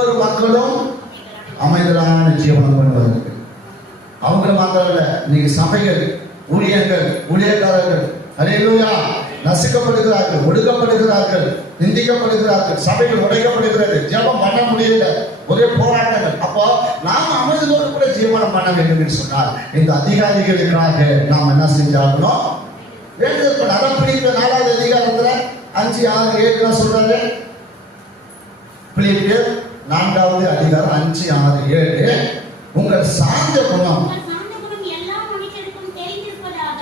ஒவ்வொரு மக்களும் அமைதலான ஜீவனம் பண்ணுவதற்கு. அவங்க மாத்திரம் இல்ல, இன்னைக்கு சபைகள், ஊழியர்கள், ஊழியக்காரர்கள் அல்லேலூயா நசுக்கப்படுகிறார்கள், ஒடுக்கப்படுகிறார்கள், நிந்திக்கப்படுகிறார்கள், சபைகள் உடைக்கப்படுகிறது, ஜெபம் பண்ண முடியல, ஒரே போராட்டங்கள். அப்போ நாம் அமைதியோடு கூட ஜீவனம் பண்ண வேண்டும் என்று சொன்னால் இந்த அதிகாரிகளுக்காக நாம் என்ன செஞ்சாகணும்? வேண்டுதல். அதை பிடிக்கிற 4வது அதிகாரத்துல 5, 6, 7 சொல்றாங்க. பிலிப்பியர் 4வது அதிகாரம் 5, 6, 7 உங்கள் சாந்த குணம்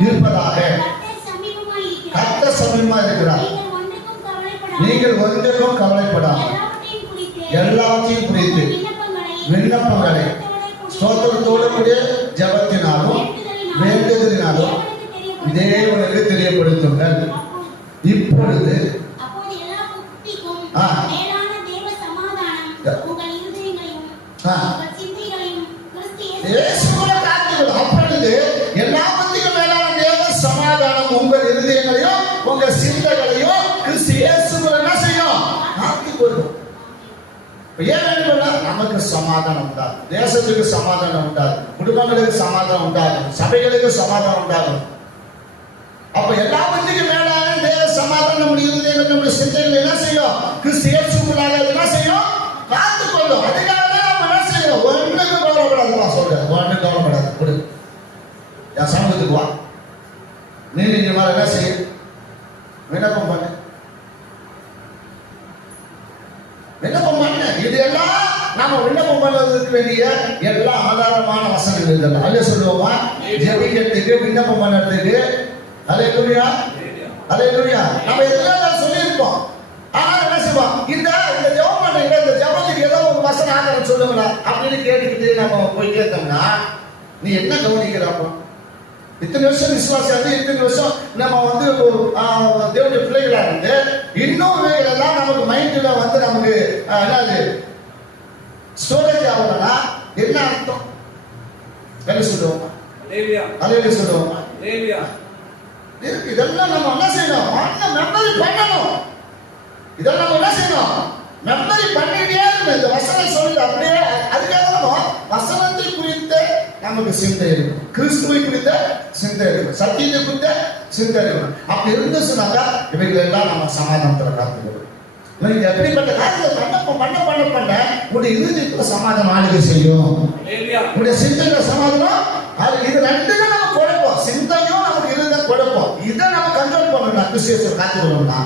இருப்பதாக கர்த்தர் சமீபமா இருக்கிறார். நீங்கள் ஒன்றுக்கும் கவலைப்படாமல் எல்லாத்தையும் குறித்து விண்ணப்பங்களை ஸ்தோத்திரத்தோடு கூடிய ஜெபத்தினாலும் வேண்டுதலினாலும் தேவனுக்கு தெரியப்படுத்துங்கள். இப்பொழுது அப்பொழுது எல்லா பத்திக்கும் மேலான தேவ சமாதானம் உங்கள் இருதயங்களையும் உங்கள் சிந்தைகளையும் கிறிஸ்து இயேசுவுக்குள் என்ன செய்யும்? காத்துக் கொள்ளும். ஏன் வேண்டும்? நமக்கு சமாதானம் உண்டாகும், தேசத்துக்கு சமாதானம் உண்டாகும், குடும்பங்களுக்கு சமாதானம் உண்டாகும், சபைகளுக்கு சமாதானம் உண்டாகும். அப்ப எல்லா பத்திக்கும் மேலான தேவ சமாதானம் நம்முடைய இருதயங்கள் நம்முடைய சிந்தைகள் என்ன செய்யும்? கிறிஸ்து இயேசுவுக்குள்ளாக என்ன செய்யும்? காத்துக் கொள்ளும். அதுக்காக நம்ம என்ன செய்யணும்? ஒன்றுக்கு கவலைப்படாதுப்பா சொல்றேன். ஒன்றும் கவலைப்படாது. கொடு என் சமூகத்துக்கு வா. நீ மாதிரி என்ன செய்ய? விண்ணப்பம் பண்ணு, விண்ணப்பம் பண்ணு. இது எல்லாம் நாம விண்ணப்பம் பண்ணுவதற்கு வேண்டிய எல்லா ஆதாரமான வசனங்கள் இருந்தது. அல்ல சொல்லுவோமா? ஜெபிக்கிறதுக்கு, விண்ணப்பம் பண்ணுறதுக்கு. அல்லேலூயா, அல்லேலூயா. நம்ம எல்லாம் சொல்லியிருப்போம். ஆனா என்ன செய்வோம்? இந்த ஜெபம் பண்றீங்க, இந்த ஜெபத்துக்கு ஏதோ ஒரு வசன ஆதாரம் சொல்லுங்களா அப்படின்னு கேட்டுக்கிட்டு நம்ம போய் கேட்டோம்னா நீ என்ன கவனிக்கிறப்போ? இத்தனை வருஷம் விசுவாசியாவது, இத்தனை வருஷம் நம்ம தேவனுடைய பிள்ளைகளா இருந்து இன்னும் எல்லாம் நமக்கு மைண்ட்ல நமக்கு என்னது ஸ்டோரேஜ் ஆகலன்னா என்ன அர்த்தம்? என்ன சொல்லுவோமா? அலையில சொல்லுவோமா? இருக்கு. இதெல்லாம் நம்ம என்ன செய்யணும்? மெமரி பண்ணணும். இதெல்லாம் நம்ம என்ன செய்யணும்? மெமரி பண்ணிட்டே இருக்கணும். இந்த வசனம் சொல்லுது அப்படியே. அதுக்காக நம்ம வசனத்தை குறித்த நமக்கு சிந்தை இருக்கும், கிறிஸ்துவை குறித்த சிந்தை இருக்கும், சத்தியத்தை குறித்த சிந்தை இருக்கும். அப்படி இருந்து சொன்னாக்கா இவைகள் எல்லாம் நம்ம சமாதானத்துல காத்துக்கணும். நீங்க எப்படிப்பட்ட காரியத்தை பண்ண உடைய இருதயத்துல சமாதானம் ஆளுகை செய்யும். உடைய சிந்தையில சமாதானம் இது ரெண்டுமே நம்ம குழப்பம். சிந்தையும் நமக்கு இருந்த குழப்பம். இதை நம்ம கண்ட்ரோல் பண்ணணும். கிறிஸ்துவை காத்துக்கணும்னா